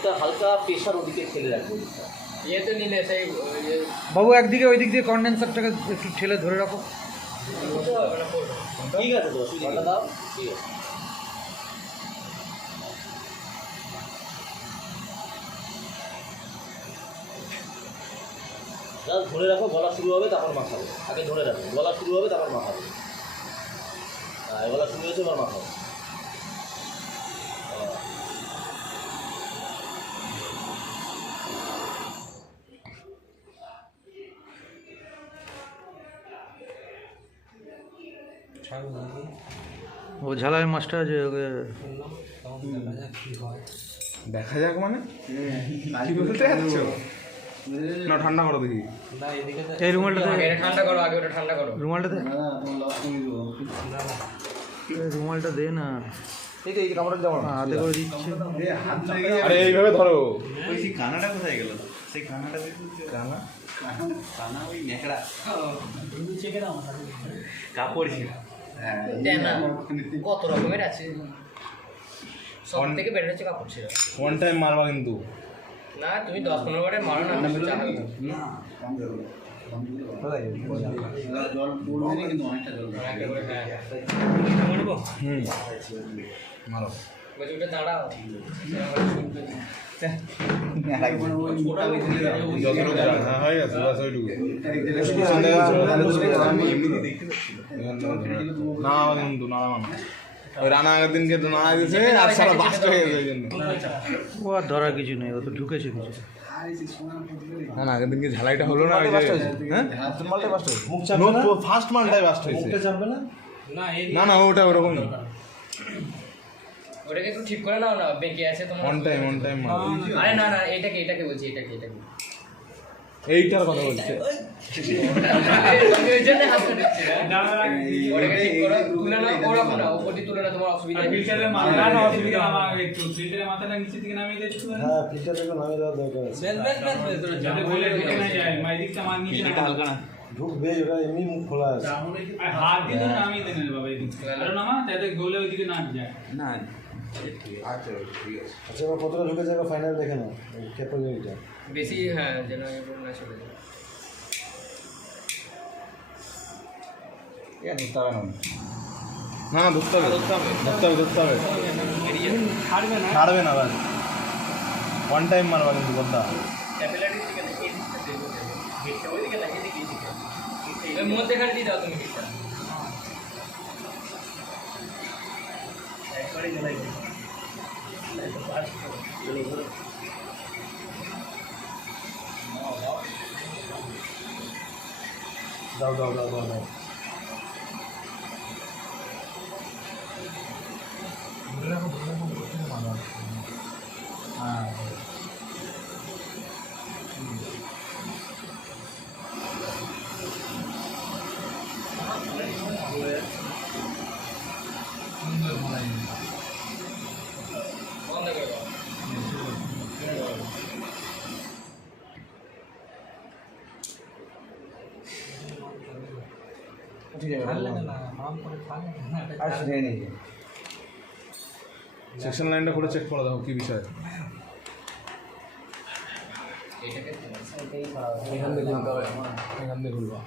ওইটা হালকা প্রেশার ওদিকে ঠেলে রাখবো। ইয়েতে নিলে সেই বাবু একদিকে ওই দিক দিয়ে কন্ডেন্সারটাকে একটু ঠেলে ধরে রাখো। ঠিক আছে তো অসুবিধা দাও, ঠিক আছে। ধরে রাখো, গলা শুরু হবে তারপর মাখাবে। আগে ধরে রাখো, গলা শুরু হবে তারপর মাখাবে। গলা শুরু হয়েছে এবার মাখাবে। ও ঝালাই মাছটা যে দেখা যাক মানে কি বলতে যাচ্ছ না? ঠান্ডা করো দেখি। এই রুমালটাতে ঠান্ডা করো, আগে ওটা ঠান্ডা করো। রুমালটাতে রুমালটা দে না, এই কামড়টা যাবো হাতে করে দিচ্ছে। আরে এইভাবে ধরো। ওই সেই কানাটা কোথায় গেল? সেই কানাটা কানা কানা ওই নেকড়া কাপড় ছিল। না কত রকমের আছে, সব থেকে বেটার হচ্ছে কাপড় ছিল। ওয়ান টাইম মারবা কিন্তু। না তুমি 10-15 বারে মারো না, চালাবে জল পড়বে না কিন্তু অনেকটা জল মারো। বলছি ওটা দাঁড়াও, যতটুকু হয়ে গেছে বাস ওইটুকু। না কিন্তু না ওই রানা আগের দিনকে তো না দিয়েছে আর সারা বাস্ট হয়ে গেছে ওই জন্য। ও আর ধরার কিছু নেই, ও তো ঢুকেছে কিছু। না না আগের দিনকে ঝালাইটা হলো না, ওই যে হ্যাঁ ফার্স্ট মালটাই বাস্ট হয়েছে। না না ওটা ওরকম না, ওটাকে একটু ঠিক করে নাও না, বেঁকে আছে তোমার। অন টাইম মার। আরে না না, এটাকে বলছি, এটাকে এইটার কথা বলছে। আমি ওই জন্য হাসতে দিচ্ছি না। ওটাকে ঠিক করো, তুলে নাও, ওরকম না, উপর দিয়ে তুলে না, তোমার অসুবিধা নেই। ফিল্টারে মাথা না অসুবিধা না, একটু ফিল্টারে মাথাটা নিচে থেকে নামিয়ে দিচ্ছি। হ্যাঁ, ফিল্টারটাকে নামিয়ে দেওয়ার দরকার আছে। যাতে বলে ঢুকে না যায়, মাইদিকটা মার নিচে না হালকা না ঢুকবে, ওটা এমনি মুখ খোলা আছে। আর হাত দিয়ে ধরে নামিয়ে দেন বাবা এদিকে, কারণ না যাতে গোলে ওইদিকে না যায়। না। আচ্ছা, এবার কতটা ঢুকে যাবে ফাইনাল দেখে নাও ক্যাপাবিলিটিটা। বেশি হ্যাঁ, যেন না চলে যায়। না না ধরতে হবে ছাড়বে না বাস। ওয়ান টাইম মারবা কিন্তু কথা। ক্যাপিলারির দিকে না, এই দিকটা দেখো, হিটটা ওই দিকে না, এদিকে এই দিকে। এর মধ্যে খালি দিয়ে দাও তুমি হিটটা। একবারে গেলাই গেল। দাও। বন্ধ করে দাও। সেকশন লাইনটা করে চেক করে দাও কি বিষয়। এটাকে এখান থেকে খুলবা।